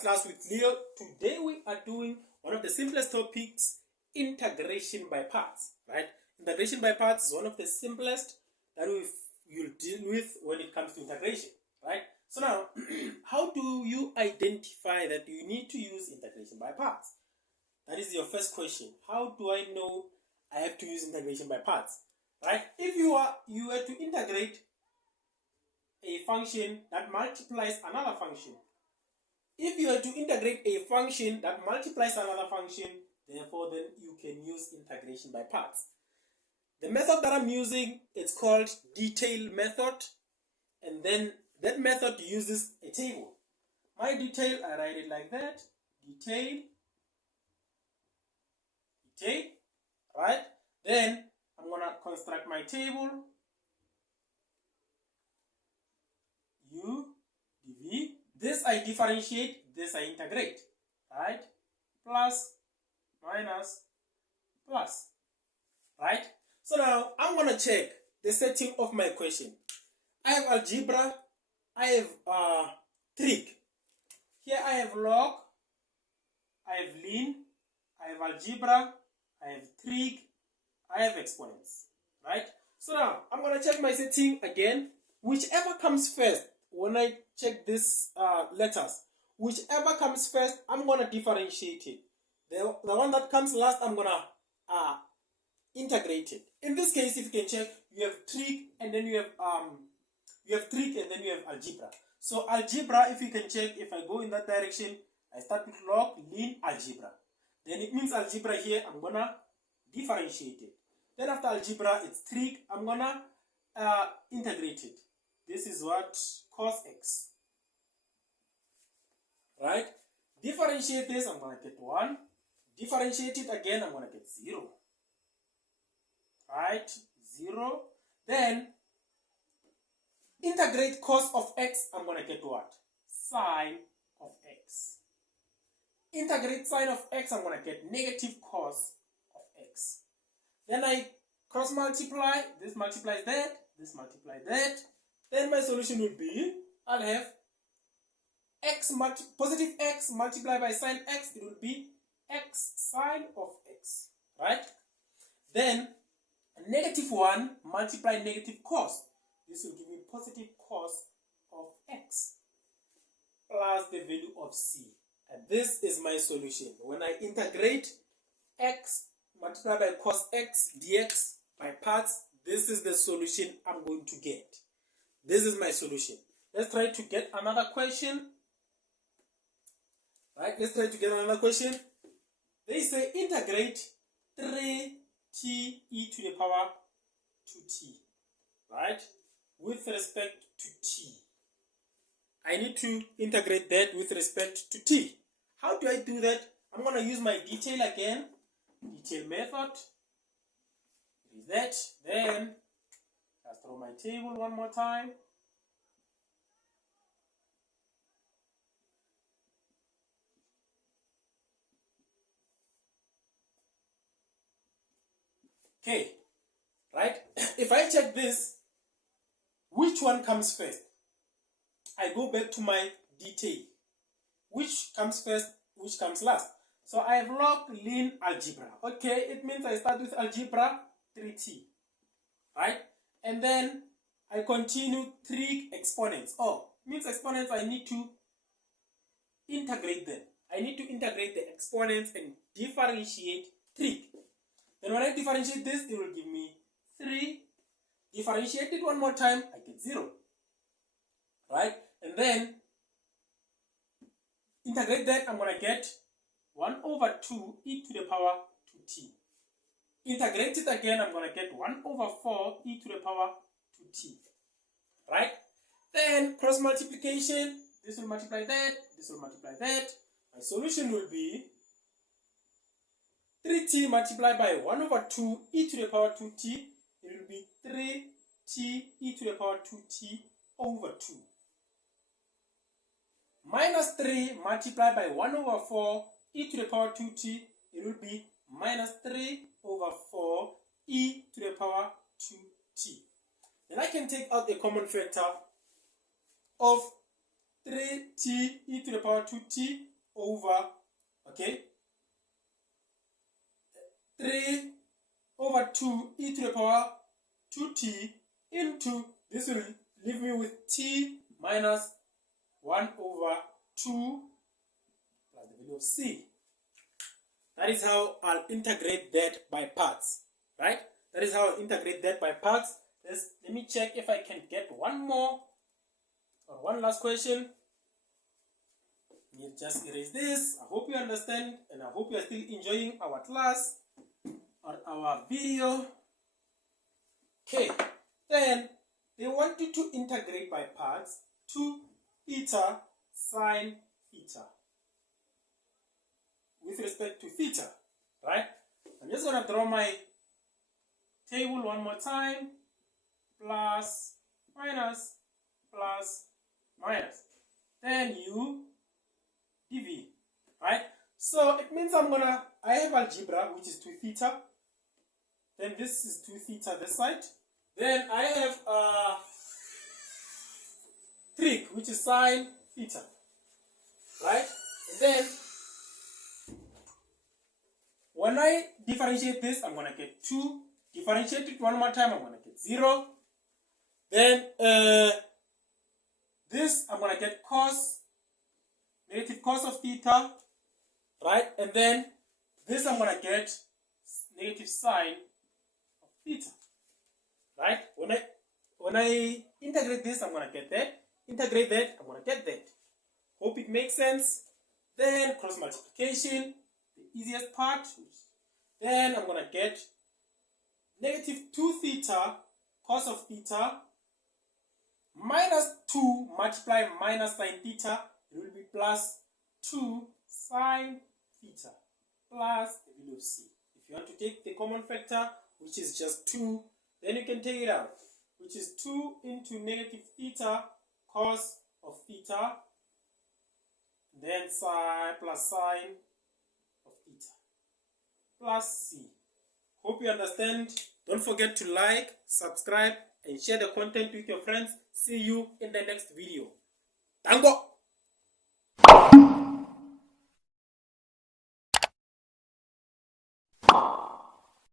Class with Leo. Today we are doing one of the simplest topics, integration by parts, right? Integration by parts is one of the simplest that you'll deal with when it comes to integration, right? So now, how do you identify that you need to use integration by parts? That is your first question. How do I know I have to use integration by parts, right? If you were to integrate a function that multiplies another function, if you are to integrate a function that multiplies another function, therefore then you can use integration by parts. The method that I'm using, it's called detail method, and then that method uses a table. My detail, I write it like that, detail, right? Then I'm going to construct my table, u, dv. This I differentiate, this I integrate, right? Plus, minus, plus, right? So now I'm going to check the setting of my question. I have algebra, I have trig. Here I have log, I have ln, I have algebra, I have trig, I have exponents, right? So now I'm going to check my setting again. Whichever comes first, when I check these letters, whichever comes first, I'm going to differentiate it. The one that comes last, I'm going to integrate it. In this case, if you can check, you have trig and then you have trig and then you have algebra. So algebra, if you can check, if I go in that direction, I start with log, ln, algebra. Then it means algebra here, I'm going to differentiate it. Then after algebra, it's trig, I'm going to integrate it. This is what cos x, right? Differentiate this, I'm going to get 1. Differentiate it again, I'm going to get 0. Right? 0. Then integrate cos of x, I'm going to get what? Sine of x. Integrate sine of x, I'm going to get negative cos of x. Then I cross multiply, this multiplies that, this multiplies that. Then my solution will be, I'll have positive x multiplied by sine x, it will be x sine of x, right? Then negative 1 multiply negative cos, this will give me positive cos of x plus the value of c. And this is my solution. When I integrate x multiplied by cos x dx by parts, this is the solution I'm going to get. This is my solution. Let's try to get another question. Right, let's try to get another question. They say integrate 3t e to the power 2t, right, with respect to t. I need to integrate that with respect to t. How do I do that? I'm going to use my detail again, detail method. Is that, then just throw my table one more time. Okay, right? If I check this, which one comes first? I go back to my detail. Which comes first, which comes last? So I have log, ln, algebra. Okay, it means I start with algebra, 3t, right? And then I continue trig exponents. Oh, means exponents, I need to integrate them. I need to integrate the exponents and differentiate trig. Then when I differentiate this, it will give me 3. Differentiate it one more time, I get 0. Right? And then integrate that, I'm going to get 1 over 2 e to the power 2t. Integrate it again, I'm going to get 1 over 4 e to the power 2t. Right? Then cross multiplication, this will multiply that, this will multiply that. My solution will be 3t multiplied by 1 over 2 e to the power 2t, it will be 3t e to the power 2t over 2. Minus 3 multiplied by 1 over 4 e to the power 2t, it will be minus 3 over 4 e to the power 2t. Then I can take out a common factor of 3t e to the power 2t over, okay, 3 over 2 e to the power 2t into, this will leave me with t minus 1 over 2 plus the value of c. That is how I'll integrate that by parts, right? That is how I'll integrate that by parts. Let me check if I can get one more or one last question. Let me just erase this. I hope you understand and I hope you are still enjoying our class or our video. Okay, then they want you to integrate by parts to theta sine theta with respect to theta, right? I'm just going to draw my table one more time. Plus, minus, plus, minus. Then u dv, right? So it means I have algebra, which is 2 theta. Then this is 2 theta this side. Then I have trig, which is sine theta, right? And then when I differentiate this, I'm going to get 2. Differentiate it one more time, I'm going to get 0. Then this, I'm going to get negative cos of theta, right? And then this, I'm going to get negative sine of theta, right? When I integrate this, I'm going to get that. Integrate that, I'm going to get that. Hope it makes sense. Then cross multiplication, the easiest part. Then I'm going to get negative 2 theta cos of theta minus 2 multiply minus sine theta. It will be plus 2 sine theta plus the value of c. If you want to take the common factor, which is just 2, then you can take it out, which is 2 into negative theta cos of theta, then sine plus sine of theta plus c. Hope you understand. Don't forget to like, subscribe, and share the content with your friends. See you in the next video. Danko!